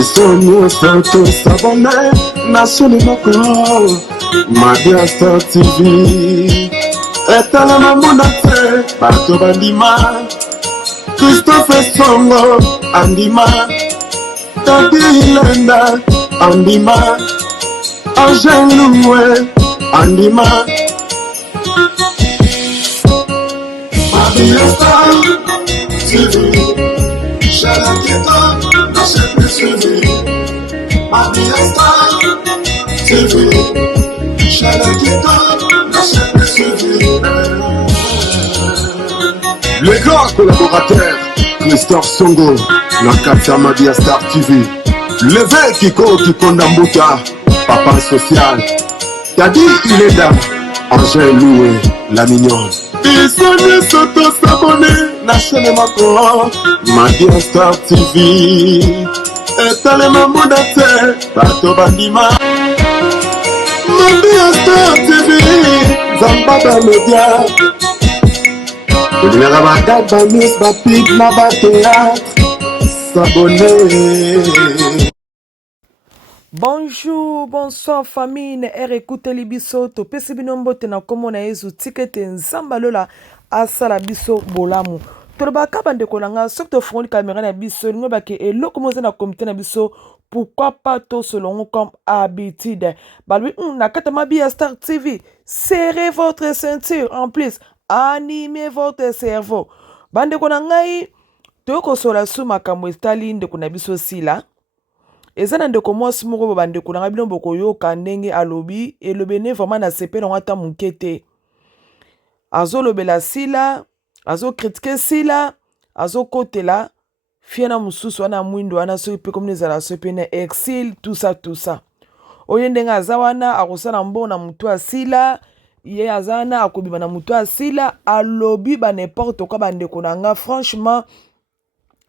Isonyo santo sabone nasuni moko Madia Star TV Etala mamuna te Bato bandima Christophe Songo andima Tadi Lenda andima Angel Loué andima Madia Star TV Chalaketa Nachete suivi Madia Star TV Chalaketa Nachete suivi. Le grand collaborateur Christophe Songo Nakata Madia Star TV. Le Kiko Kikondambuta Papa Social Tadi Ileda Angel Loué la mignonne. Isoni soto s'abonner na chaîne mako Madia Star TV. Etale mamuda te bato bandima Madia Star TV. Zambada media Elinga bagaba news bapig na bateat S'abonner. Bonjour, bonsoir famille, ne écoutez libiso, to pesi binombo te na komo na yezu tikete nzamba lola asala biso bolamu. Toloba kabande kolanga, sok to fongoli caméra na biso, lingo bake eloko moza na comité na biso, pourquoi pas to selon comme habitude. Balui na kata Madia Star TV, serrez votre ceinture, en plus, animez votre cerveau. Bande konangai, to kosola su makambo estali ndeko na biso sila. Ezana ndeko mwasi moko bandeko na bino bokoyoka ndenge alobi elobene vraiment na sepe na ngata mukete azolobela sila azokritike sila azokotela fiena mususu wana mwindo wana soki pe comme nezala sope na exil tout ça oye ndenge aza wana akosala mbona mutu asila ye aza wana akobima na mutu asila alobi ba n'importe quoi bandeko na nga franchement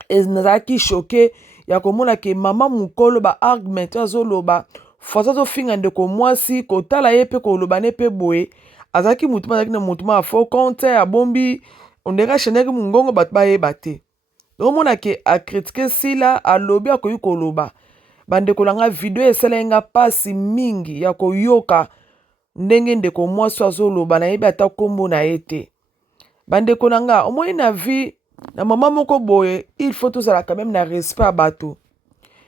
ezalaki choqué ya komona ke mama mukolo ba argument azoloba fata to finga ndeko mwasi kotala ye pe koloba ne pe boye azaki mutu mazaki na mutu ma fo compte ya bombi ondeka cheneki mungongo bat ba ye bate omona ke a critiquer sila alobi akoyi koloba bandeko langa video eselenga pasi mingi ya koyoka ndenge ndeko mwasi azoloba na yebi ata kombo na ete bandeko langa omoni na vie na mama moko boye il faut tozala quand même na respect à bato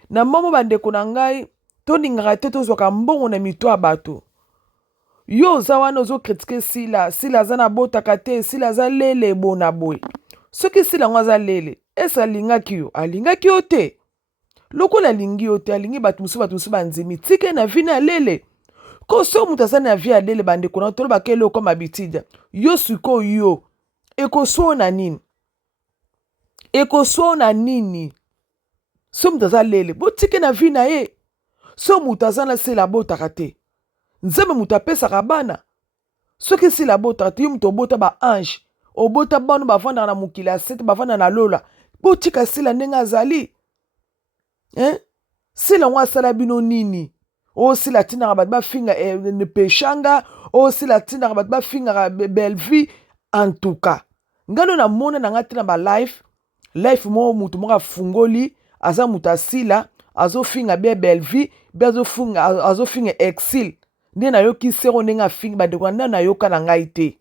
na mama bandeko na ngai toningaka te tozwaka mbongo na mito ya bato yo oza wana ozokritike sila aza na botaka te sila aza lele bona boye soki sila yango aza lele ese alingaki yo te lokola alingi yo te alingi bato mosusu banzimi tike na vi na lele ko so moto aza na vi ya lele bandeko na tolobaka eloko koma bitida yo sikoyo yo ekosona nini ekosona nini so mutu aza lele botike na vi na ye so mutu aza na sila botaka te nzambe mutu apesaka bana soki sila botaka te yo mutu obota ba ange obota bano bavandaka na mokili ya sete bavanda na lola botika sila ndenge azali sila ngo asala bino nini o sila atindaka bato bafinga peshanga o sila atindaka bato bafingaka belvi en tout cas ngano na mona na nga te na ba life mo mutu moko afungoli aza mutu asila azofinga be belvi be azofinga exil nde nayoki sero ndenge afingi bandeko nde nayoka na ngai te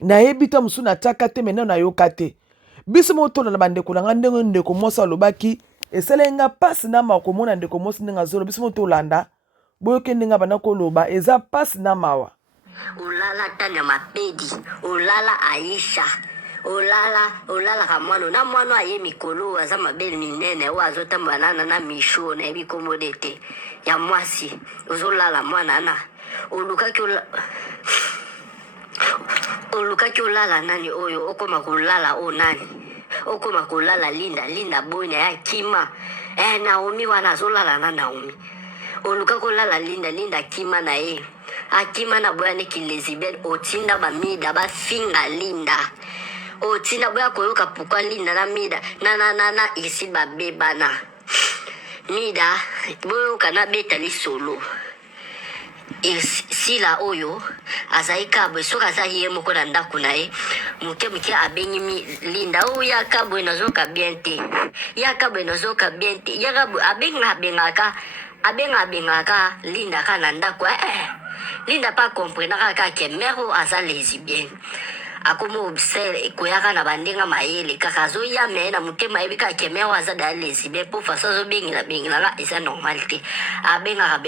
nayebi ta mosusu natiaka te me nde nayoka te biso motola na bandeko na ngai ndenge ndeko mwasi alobaki esalenga mpasi na mawa komona ndeko mwasi ndenge azoloba biso motolanda boyoke ndenge banda koloba eza mpasi na mawa olala tanya mapedi olala aisha olala ka mwana na mwana aye mikolo aza mabele minene oyo azotambola nana na misho nayebi kombo te ya mwasi ozolala mwana na olukaki olala nani oyo okoma kolala o nani okoma kolala linda boy na ya kima Naomi wana azolala na Naomi oluka kolala linda kima na ye akima na boya neki lesbienne otinda bamida bafinga linda otinda boya koyoka pourquoi linda na mida na isi babebana mida boyoka na beta lisolo sila oyo azali kabwe soki aza ye moko na ndako na ye moke moke abengi linda oyo ya kabwe nazoka bien te ya kabwe nazoka bien te ya kabwe abengaka linda ka na ndako linda pa komprenaka kaka mero aza lesbienne akomi obsere ekoyaka na bandenga mayele kaka azoya me na motema ayebi kaka mero aza da lesbienne mpo faso azobengela eza normal te abengaka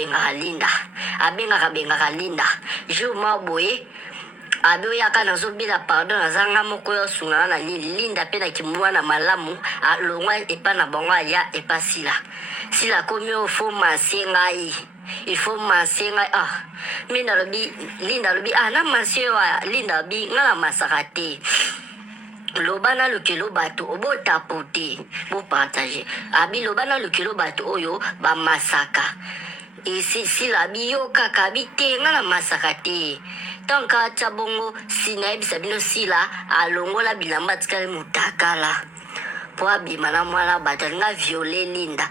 linda jour ma boye abeoyaka nazobila pardon azanga moko oyo osungana na nini linda mpe na kimwana malamu alongwa epa na bango aya epa sila komi oyo fo mansie ngai il faut mansie ngai mi nalobi linda alobi na mansie oyo linda alobi nga na masaka te loba na lokelo bato obotapo te bopartage abi loba na lokelo bato oyo bamasaka sila biyo kaka bite nga na masaka te tanka atya bongo sinayebisa bino sila alongola bilamba tikali motakala po abima na mwana bato alinga viole linda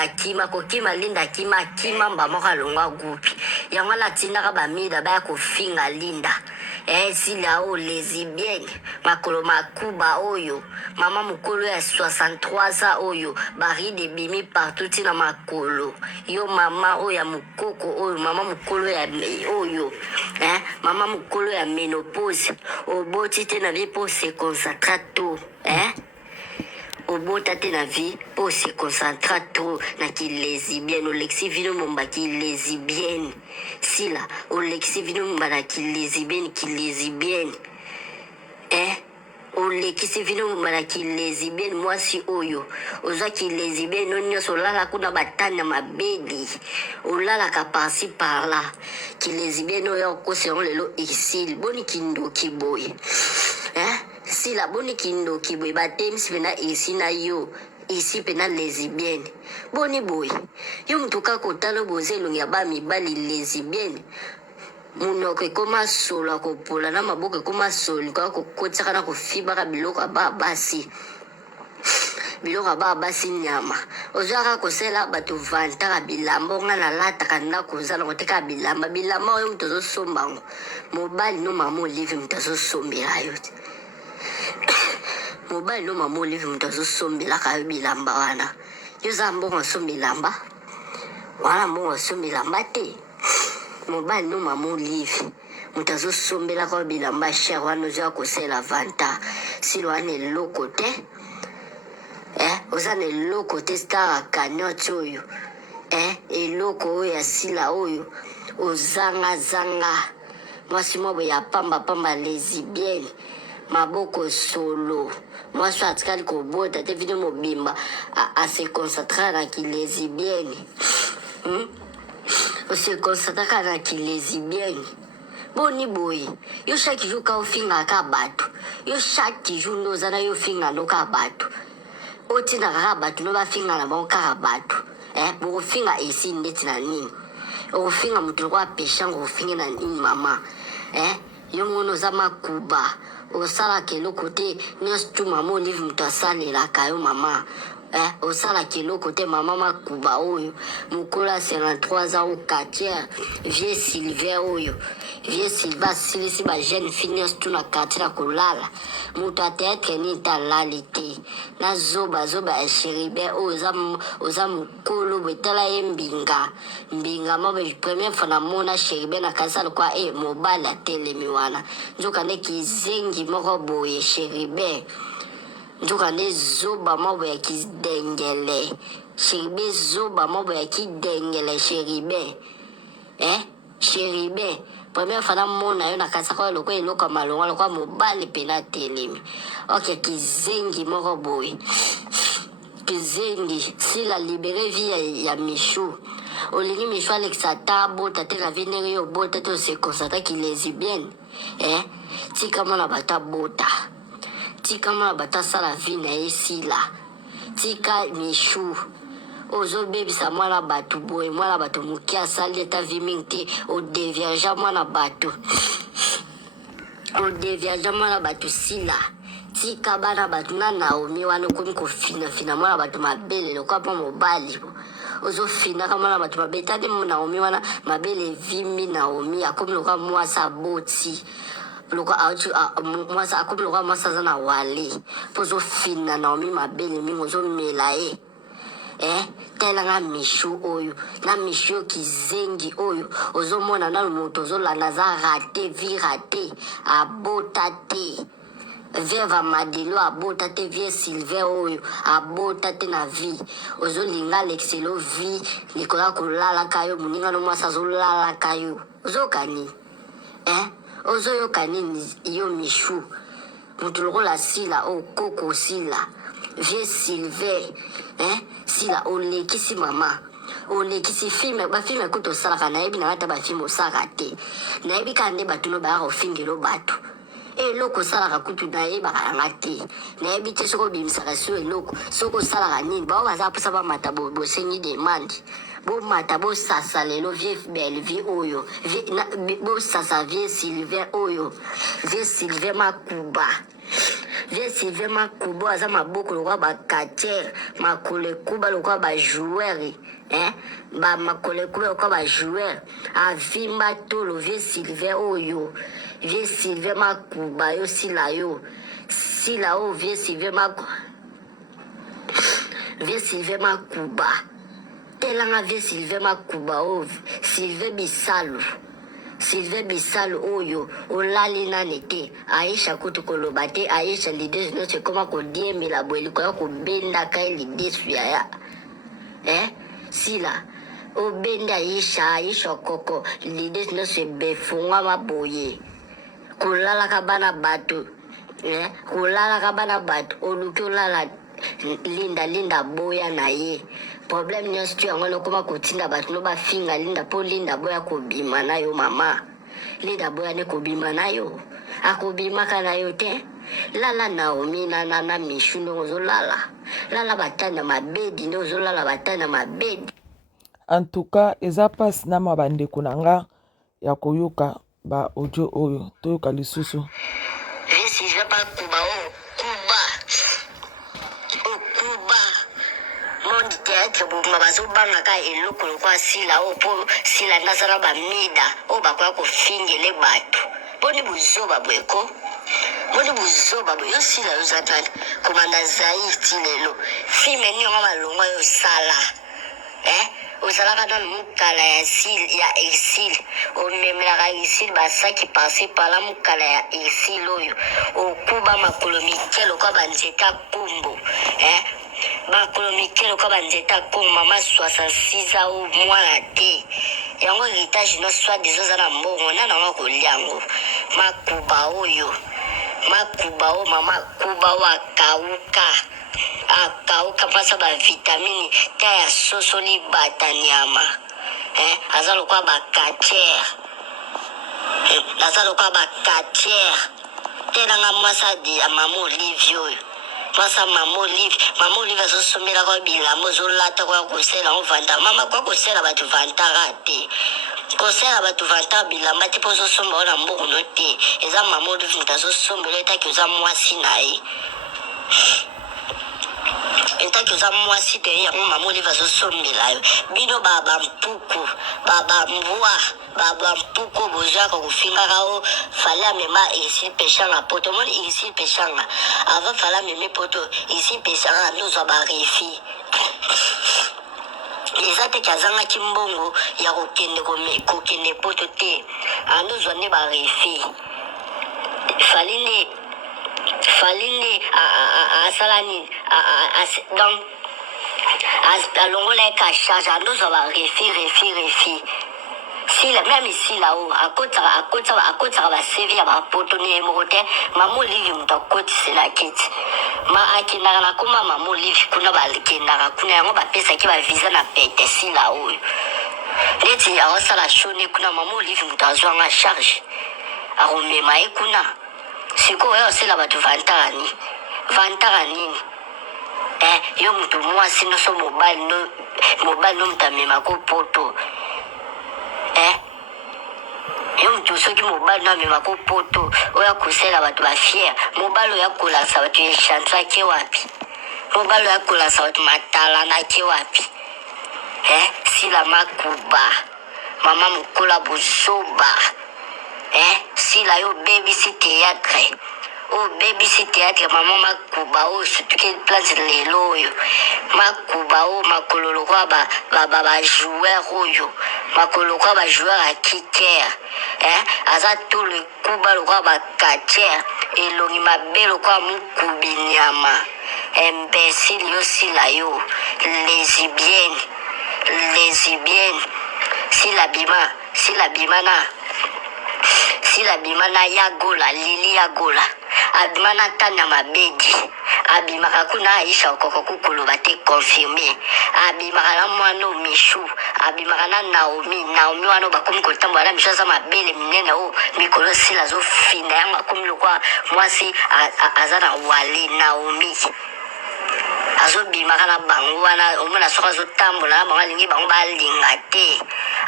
akima kokima linda akima mba moko alongwa gupi yango ala tindaka bamida baya kofinga linda sila oyo lesbienne makolo makuba oyo mama mokolo ya 63 za oyo baride bimi partout tina makolo yo mama oyo ya mokoko oyo mama mokolo ya oyo mama mokolo ya ménopause oboti te na vie po se concentra to obota te na vie po se concentra trop na kilesbienne olexi vino momba kilesbienne sila olexi vino momba na kilesbienne olekisi vino momba na kilesbienne mwasi oyo ozwa kilesbienne oyo nyonso olala kuna batani ya mabedi olalaka parci parla kilesbienne oyo akokosa yango lelo isili boni kindoki boye sila boni kindoki boye batemisi pena esi na yo esi pena lesbienne boni boye yo mutu kaka otala boza elongi ya bamibali lesbienne munoko ekoma solo akopola na maboko ekoma solo kaka kokotisaka na kofibaka biloko ya babasi nyama ozwaka kosala bato vantaka bilamba onga nalataka ndako oza na koteka bilamba oyo mutu azosombango mobali no mama olive mutu azosombela yo te mobali no mama olive mutu azosombelaka yo bilamba wana yo za mbongo asombilamba wana mbongo asombilamba te mobali no mama olive mutu azosombelaka yo bilamba cher wana ozwa kosala vanta silo wana eloko te oza na eloko te stara kanyoti oyo eloko oyo ya sila oyo ozangazanga mwasi mwa boye ya pambapamba lesbienne maboko solo mwasi atikali kobota te vino mobimba ase concentra na kilesbienne ose concentraka na kilesbienne boni boye yo chaque jour ka ofingaka bato yo chaque jour nde oza na yo ofingano ka bato otinaka kaka bato no bafingana bango kaka bato bokofinga esi ndeti na nini okofinga moto loko apeshango ofinge na nini mama yo mona oza makuba osalaka eloko te nyonso tu mama olive moto asalelaka yo mama osalaka eloko te mama makuba oyo mokolo ya 53 aza okatiere vie sylvain oyo vie sylvain asilisi bajeune fille nyonso tu na quartier na kolala moto ateatre nini te alali te na zoba ya cheribe oyo oza mokolo boye tala ye mbinga mabe première fois namona cheribe na kanisa lokwa mobali atelemi wana nzoka nde kizengi moko boye cheribe nzoka nde zoba mabo ya kidengele sheribe zoba mabo ya kidengele sheribe sheribe première fois namona yo nakatisa kwa lokwa eloko ya malonga lokwa mobali pena telemi ok kizengi moko boye kizengi sila libere vie ya mishu olingi mishu alekisa ata abota te na vie ndenge yo obota te ose concentra kilesbienne tika mona bato abota tika mwana bato asala vi na ye sila tika mishu ozobebisa mwana bato boye mwana bato moke asali ata vi mingi te odeviaja mwana bato sila tika bana bato na naomi wana okomi kofinafina mwana bato mabele lokwa mpo mobali ozo fina kama na bato babetani Naomi wana mabele vimbi Naomi akomi loka mwasa boti loka auti mwasa akomi loka mwasa za na wale pozo fina Naomi mabele mingi ozo mela telanga mishu oyo na mishu kizengi oyo ozomona na moto ozolanda za rate vi rate abota te Vieva Madelo abota te vie Sylvain oyo abota te na vie ozolinga l'excelo vie likola kolala kayo muninga no mwasa zolala kayo ozokani ozoyokani yo mishu mutu lokola sila o koko sila vie Sylvain sila olekisi mama olekisi filme bafilme kutu osalaka nayebi na ata bafilme osaka te nayebi kaka nde bato no bayaka ofingela bato eloko osalaka kutu nayebaka yanga te nayebi te soki obimisaka so eloko soki osalaka nini bao baza mposa bamata bosengi demande bomata bosasa lelo vie belvie oyo bosasa vie Sylvain oyo vie Sylvain makuba vie Sylvain makuba aza maboko lokwa bakatere makole kuba lokwa bajoueur makole kuba lokwa bajoueur avimba tolo vie Sylvain oyo vie Sylvain makuba yo sila yo vie Sylvain makuba telanga vie Sylvain makuba o Sylvain Bisalo oyo olali nane te Aisha kutu koloba te Aisha lidesu no se koma kodiemela boeli koya kobenda kai lidesu ya sila obenda Aisha koko lidesu no se befunga maboye kolala kabana bato kolala kabana bato oluki olala linda boya na ye problème nyonso tu yango lokoma kotinda bato no bafinga linda po linda boya kobima na yo mama linda boya ne kobima na yo akobimaka na yo te lala Naomi na mishu nde ozolala lala batanda mabedi nde ozolala batanda mabedi. En tout cas eza mpasi na mabandeko na nga ya koyoka ba audio oyo toyoka lisusu Sylvain bakuba okuba mondi théâtre boma bazobangaka eloko lokwa sila oyo mpo sila ndazala bamida oyo bakoya kofingele bato boni buzoba bweko boni buzoba bwe yo sila yozatani komanda zair ti lelo filme niongo malongwa yo sala ozalaka nanu mokala ya exil omemelaka exil basaki pase pala mokala ya exil oyo okuba makolo mike lokwa banzete akombo makolo mike lokwa banzete akombo mama 66 ao mwana te yango héritage no soit dezoza na mbongo nanango kolia yango makuba oyo mama kuba oyo akauka mpasa bavitamine te ya soso libata nyama aza lokwa bakatere telanga mwasa ya mama Olive oyo mwasa mama Olive azosombelaka bilamba ozolata kwa kosela ngo vanta mama kwa kosela bato vantaka te kosela bato vantaka bilamba te mpo ozosomba o na mboko no te eza mama Olive moto azosombela etaki oza mwasi na ye etaki oza mwasi te yango mama Olive azosombela yo bino babampuku babampuku bozwaka kofingaka o fale amema isi peshanga poto omoni isi peshanga ava fale ameme poto isi peshanga ndozwa barefi eza te kazangaki mbongo ya kokende poto te andozwa nde barefi falinde asala nini donc alongola eka charge andozwa barefi sila même sila o akotaka basevi ya bapoto ne moko te mama Olive moto akotisela kiti ma akendaka na koma mama Olive kuna bakendaka kuna yango bapesaki bavisa na pete sila oyo neti aosala shone kuna mama Olive moto azwanga charge akomema ye kuna sikoyo oyo osala bato vantaka nini yo moto mwasi noso mobali no moto amemako poto yo moto soki mobali no amemako poto oyo akosala bato bafiere mobali oyo akolasa bato echantre ake wapi mobali oyo akolasa bato matalana ake wapi sila makuba mama mukola buzoba sila yo baby si théâtre baby si théâtre mama makuba surtout que place lelo oyo makuba makolo lokwa ba joueur oyo makolo kwa ba joueur à kicker aza tout le kuba lokwa ba catcher elongi mabe lokwa mukubi nyama imbécile yo sila yo lesbienne sila bima na yagola lili yagola abima na tanya mabedi abimaka kuna aisha okoko kukoloba te confirmé abimaka na mwana mishu abimaka na naomi wana bakomi kotambola na mishu aza mabele minene mikolo sila azofina yango akomi lokwa mwasi aza na wale naomi azobimaka na bango wana omona soki azotambola na bango alingi bango balinga te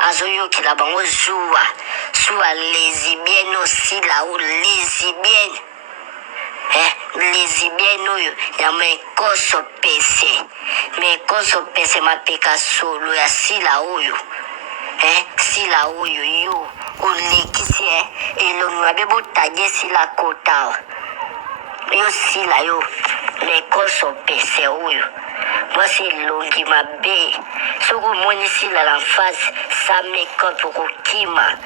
azoyokela bango zuwa lesbienne osila lesbienne lesbienne oyo ya mekoso pese mapeka solo ya sila oyo yo olekisi elongi mabe botage sila kota yo sila yo mekoso pese oyo mwasi elongi mabe soki omoni sila na face sa makeup okokima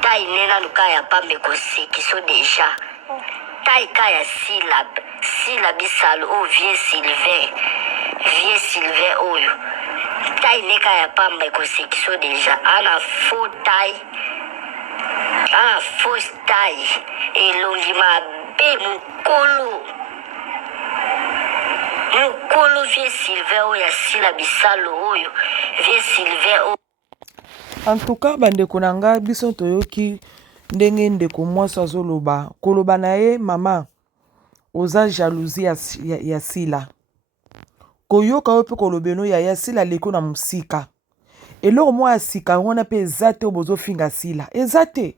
tai nena luka ya pambe kosekiso deja tai ka ya sila bisalo vie Sylvain oyo tai neka ya pamba ekosekiso deja ana faux tai elongi mabe mokolo vie Sylvain oyo asila bisalo oyo vie Sylvain oyo. En tout cas bandeko na nga biso toyoki ndenge ndeko mwasi azoloba koloba na ye mama oza jalousie ya sila koyoka yo mpe kolobeno ya sila leko na mosika eloko mwa ya sika wana mpe eza te bozofinga sila eza te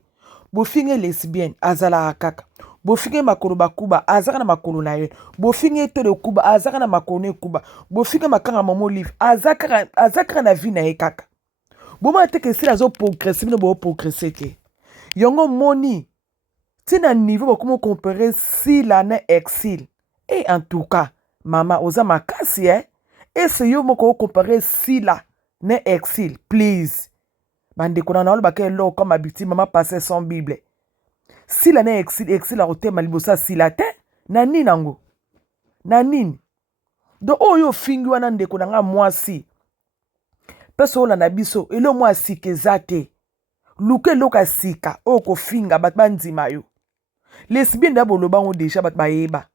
bofinge lesbienne azalaka kaka bofinge makolo bakuba azaka na makolo na ye bofinge to de kuba azaka na makolo na ekuba bofinge makanga mama olive azaka na vie na ye kaka boma te ke sila azoprogresse bino boprogresse te yongo moni tina niveau bakomo comparer sila na exil en tout cas mama oza makasi ese yo moko comparer sila na exil please bandeko na oloba ke eloko kama biti mama passe sans bible sila na exil akotema liboso ya sila te na nini nango na nini do oyo ofingi wana ndeko na nga mwasi mpe olanda biso elo mwa sika eza te luka eloko ya sika oyo kofinga bato bandima yo lesbienne ya boloba ngo deja bato bayeba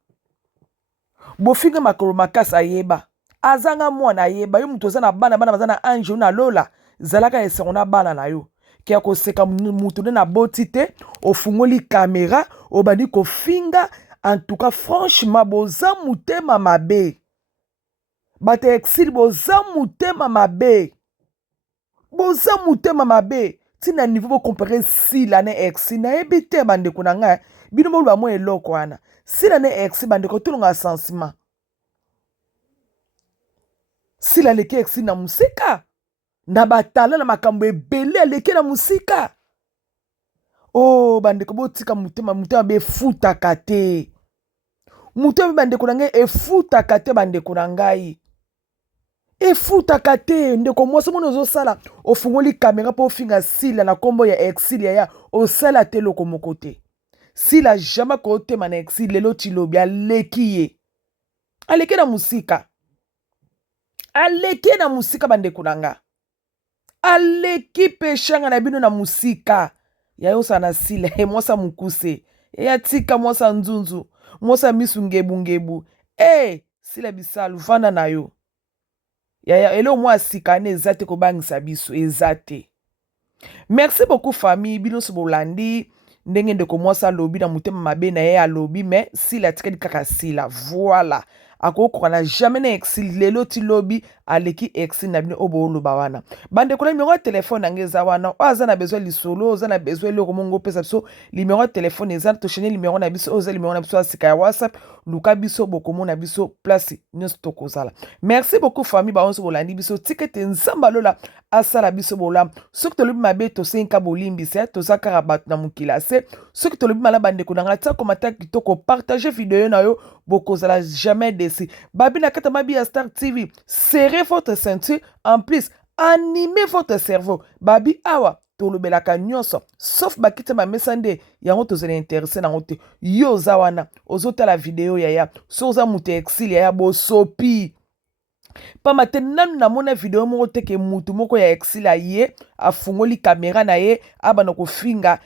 bofinga makolo makasi ayeba azanga mwana ayeba yo mutu oza na bana baza na ange na lola zalaka esengo na bana na yo kia koseka mutu nde na boti te ofungoli kamera obandi kofinga en tout cas franchement boza mutema mabe bato exil boza mutema mabe tina niveau bocompare sila na exil nayebi te bandeko na ngai bino boloba mwa eloko wana sila na exil bandeko tolonga sentiment sila aleki exil na musika na batala na makambo ebele aleki na musika bandeko botika mutema befutaka te mutema bandeko na ngai efutaka te bandeko na ngai efutaka te ndeko mwasi mona ozosala ofungoli kamera mpo ofinga sila na nkombo ya exil yaya osala te eloko moko te sila jamai kootema na exil lelo tilobi aleki na musika bandeko na nga aleki peshanga na bino na musika yayo osala na sila mwasa mokuse ya tika mwasa nzunzu mwasa misu ngebu sila bisalu vanda na yo yaya elo mwa sika ne eza te kobangisa biso eza te. Merci beaucoup famille bino so bolandi ndenge ndeko mwasi alobi na mutema mabe na ye alobi mais sila tikali kaka sila voilà akokoka na jamais na exil lelo ti lobi aleki exil na bino obo loba wana bande ko numéro ya téléphone na ngeza wana oza na besoin lisolo oza na besoin le komongo pesa biso numéro ya téléphone eza to chaîne numéro na biso oza numéro na biso asika ya WhatsApp luka biso bokomona biso place nyonso tokozala merci beaucoup famille ba onso bolandi biso tikete nzamba lola asala biso bola soki tolobi mabe tosenka bolimbisa tozakaka bato na mokila se soki tolobi mala bandeko na ngai tia komata kitoko partage video na yo bokozala jamais déçu babi na kata mabi ya Star TV serrez votre ceinture en plus animez votre cerveau babi awa tolobelaka nyonso sauf bakite bamesa nde yango tozala intéressé nango te yo oza wana ozotala video yaya so oza moto exil yaya bosopi pamba te nanu namona video moko teke mutu moko ya exil aye afungoli kamera na ye abana kofinga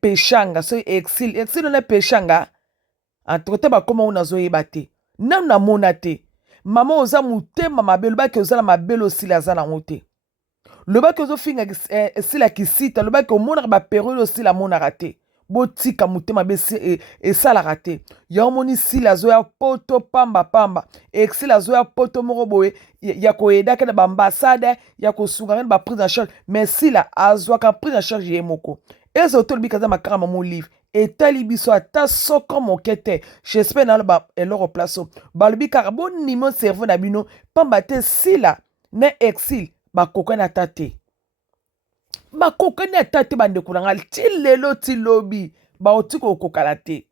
peshanga so exil na peshanga antote bakoma una zoyeba te nanu namona te mama oza mutema mabe lobaki ozala mabelo osila aza nango te lobaki ozofinga esila kisita lobaki omonaka baperiode osila amonaka te botika mutema be esalaka te yango moni sila azoya poto pamba exil azoya poto moko boye ya koyedaka na baambasade ya kosungaka na baprise en charge mais sila azwaka prise en charge ye moko ezo tolobi kaza makaka mamo livre etali biso ata soko moke te j'espère na eloko place balobi kaka bonimo cerveau na bino pamba te sila na exil bakokani ata te bakokani ata te bandeko na ngai ti lelo ti lobi baoti kokokana te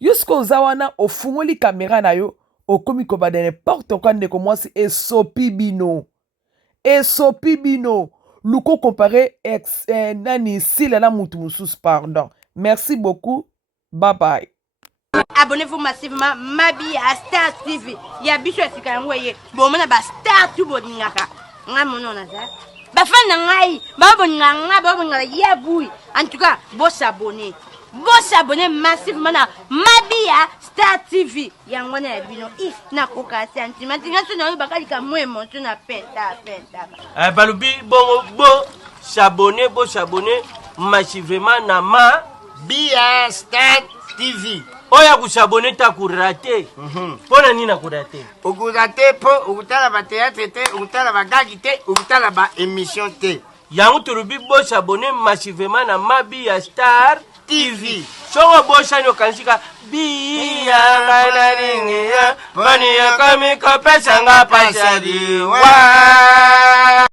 yuske oza wana ofungoli kamera na yo okomi kobanda n'importe quoi ndeko mwasi esopi bino luko compare nani sila na mutu mosusu pardon merci beaucoup bye bye. Abonnez-vous massivement Mabi à Star TV. Ya biso esika yango ye. Bon mona ba Star tu boningaka. Nga mono na za. Ba fan na ngai, ba boningaka ya bui. En tout cas, bo s'abonner. Bo s'abonner massivement na Mabi à Star TV. Yango na bino na koka sentiment. Nga so na bakali ka mo emotion na penta. Balubi bo s'abonner massivement na Mabi à Star TV. Oya kusabone ta kurate. Pona nina kurate? Ukurate po ukutala ba théâtre te, ukutala ba gagi te, ukutala ba émission te. Yangu tulubi bo s'abonner massivement na Mabi ya Star TV. Songo bo shano kansika biya ngana ringia. Bani ya kami kopesa nga pasadi.